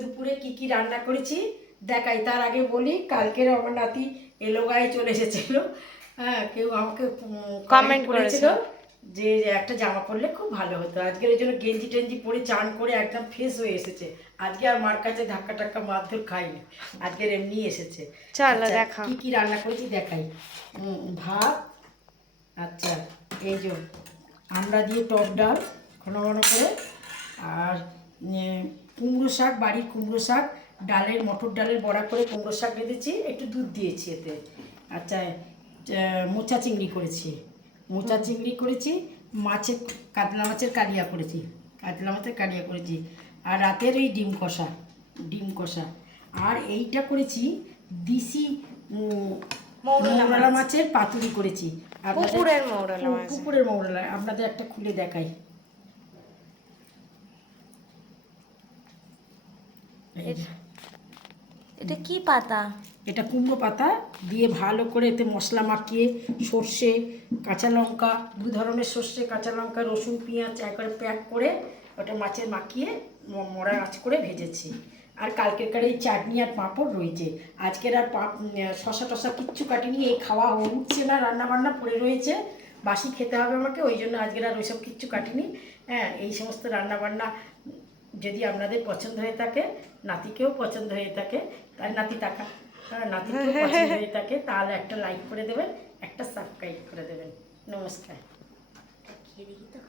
দুপুরে কি কি রান্না করেছি দেখাই। তার আগে বলি, কালকের আমার নাতি এলো গায়ে চলে এসেছিল। হ্যাঁ, কেউ আমাকে কমেন্ট করেছিল যে একটা জামা পরলে খুব ভালো হতো। আজকের এই জন্য গেঞ্জি টেঞ্জি পরে চান করে একদম ফ্রেশ হয়ে এসেছে। আজকে আর মার কাছে ধাক্কা টাক্কা মারধর খাইনি, আজকের এমনি এসেছে। চলো আচ্ছা, দেখা। কি কি রান্না করেছি দেখাই। ভাত, আচ্ছা এই যে আমরা দিয়ে টক ডাল ঘন ঘন করে, আর কুমড়ো শাক, বাড়ির কুমড়ো শাক, ডালের মটর ডালের বড়া করে কুমড়ো শাক রেঁধেছি, একটু দুধ দিয়েছি এতে। আচ্ছা, মোচা চিংড়ি করেছি, মোচা চিংড়ি করেছি, মাছের কাতলা মাছের কালিয়া করেছি, কাতলা মাছের কালিয়া করেছি। আর রাতের ওই ডিম কষা, ডিম কষা। আর এইটা করেছি দিশি মৌরলা মাছের পাতুরি করেছি। পুকুরের মৌরলা মাছ। পুকুরের মৌরলা, আপনাদের একটা খুলে দেখাই। এটা কি পাতা? এটা কুমড়ো পাতা দিয়ে ভালো করে এতে মশলা মাখিয়ে সর্ষে, কাঁচা লঙ্কা, দু ধরনের সর্ষে, কাঁচা লঙ্কা, রসুন, পেঁয়াজ একবারে প্যাক করে ওটা মাছের মাখিয়ে মরা আঁচ করে ভেজেছি। আর কালকেরকার এই চাটনি আর পাঁপড় রয়েছে। আজকের আর শশা টশা কিচ্ছু কাটিনি, এই খাওয়া উঠছে না, রান্না বান্না পড়ে রয়েছে, বাসি খেতে হবে আমাকে, ওই জন্য আজকের আর ওইসব কিচ্ছু কাটিনি। হ্যাঁ, এই সমস্ত রান্না বান্না যদি আপনাদের পছন্দ হয়ে থাকে, নাতিকেও পছন্দ হয়ে থাকে, তার নাতি টাকা নাতিকেও পছন্দ হয়ে থাকে, তাহলে একটা লাইক করে দেবেন, একটা সাবস্ক্রাইব করে দেবেন। নমস্কার। খেয়ে দেখি তো।